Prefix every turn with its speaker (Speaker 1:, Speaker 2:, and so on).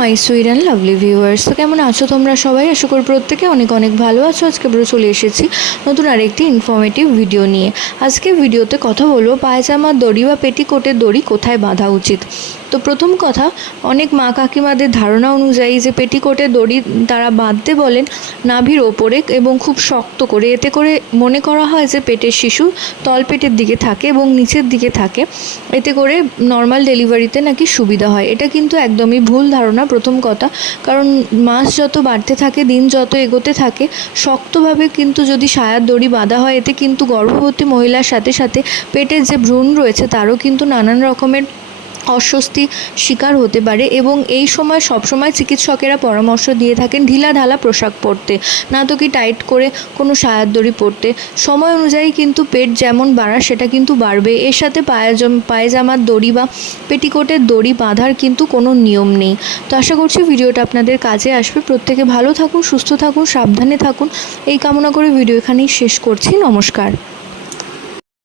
Speaker 1: My sweet and lovely viewers. তো কেমন আছো তোমরা সবাই? আশা করি প্রত্যেকে অনেক অনেক ভালো আছো। আজকে আমরা চলে এসেছি নতুন আরেকটি ইনফর্মেটিভ ভিডিও নিয়ে। আজকে ভিডিওতে কথা বলব পায়জামার দড়ি বা পেটিকোটের দড়ি কোথায় বাঁধা উচিত? তো প্রথম কথা, অনেক মা কাকিমাদের ধারণা অনুযায়ী যে পেটিকোটের দড়ি তারা বাঁধতে বলেন নাভির ওপরে এবং খুব শক্ত করে। এতে করে মনে করা হয় যে পেটের শিশু তলপেটের দিকে থাকে এবং নিচের দিকে থাকে। এতে করে নর্মাল ডেলিভারিতে নাকি সুবিধা হয়। এটা কিন্তু একদমই ভুল ধারণা, প্রথম কথা। কারণ মাস যত বাড়তে থাকে, দিন যত এগোতে থাকে, শক্তভাবে কিন্তু যদি সায়ার দড়ি বাঁধা হয়, এতে কিন্তু গর্ভবতী মহিলার সাথে সাথে পেটের যে ভ্রূণ রয়েছে, তারও কিন্তু নানান রকমের অস্বস্তি শিকার হতে পারে এবং এই সময় সবসময় চিকিৎসকেরা পরামর্শ দিয়ে থাকেন ঢিলা ঢালা পোশাক পরতে, না তো কি টাইট করে কোনো সায়ার দড়ি পরতে। সময় অনুযায়ী কিন্তু পেট যেমন বাড়া সেটা কিন্তু বাড়বে। এর সাথে পায়জাম, পায়জামার দড়ি বা পেটিকোটের দড়ি বাঁধার কিন্তু কোনো নিয়ম নেই। তো আশা করছি ভিডিওটা আপনাদের কাজে আসবে। প্রত্যেকে ভালো থাকুন, সুস্থ থাকুন, সাবধানে থাকুন। এই কামনা করে ভিডিও এখানেই শেষ করছি। নমস্কার।